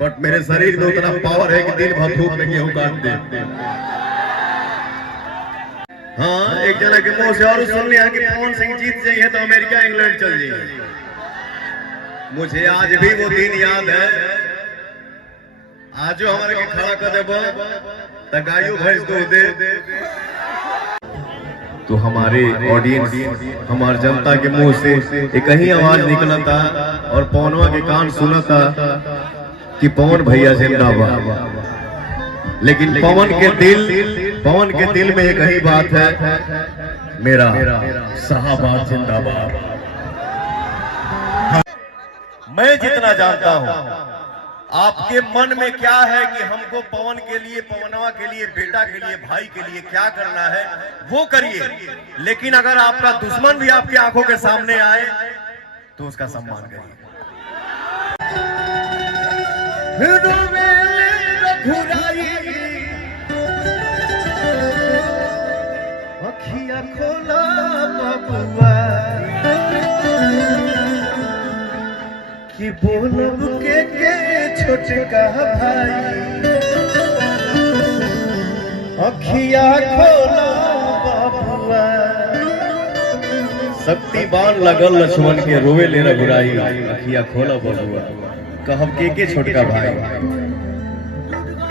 बट मेरे शरीर में उतना पावर है कि दिन भर धूप में गेहूं काट दे। हाँ, एक जना के मुंह से और सुन लिया कि पवन सिंह जीत जाइए तो अमेरिका इंग्लैंड चल जाइए। मुझे आज भी वो दिन याद है। आज हमारे के खड़ा कर देबो त गायो भैंस दूध दे तो हमारे ऑडियंस, हमारे जनता के मुंह से एक ही आवाज निकला था और पवनवा के कान सुना था कि पवन भैया जिंदाबाद। लेकिन पवन के दिल में एक ही बात है, मेरा शाहबाद जिंदाबाद। मैं जितना जानता हूं आपके मन में क्या है कि हमको पवन के लिए, पवनवा के लिए, बेटा के लिए, भाई के लिए क्या करना है वो करिए। लेकिन अगर आपका दुश्मन भी आपकी आंखों के सामने आए तो उसका सम्मान करिए। अखियां खोला बबुआ कि बोलब के छोटका भाई, अखियां खोला बबुआ। शक्तिवान लगल लक्ष्मण के रोवे ले रघुराई, अखियां खोला बबुआ कहब के छोटका भाई।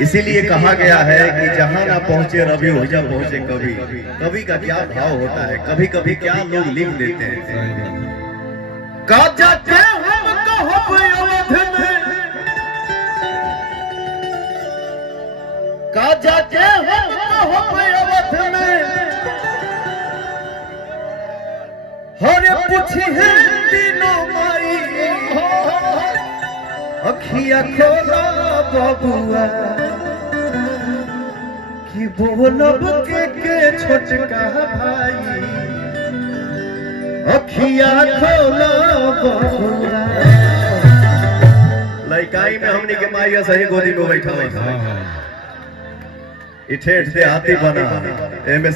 इसीलिए कहा गया है कि जहां ना पहुंचे रवि हो जा पहुंचे कवि। कवि का क्या भाव होता है, कभी कभी क्या लोग लिख देते हैं। का जाते हमको अवध में, का जाते हमको अवध में, हरे पूछी है तीनों माई, अखियां खोला बबुआ कि बोलब के छोटका भाई, अखियां खोला बबुआ। लइकाई में हमनी के माइया सही गोदी में बैठा इठे इठे हाथी बना एमे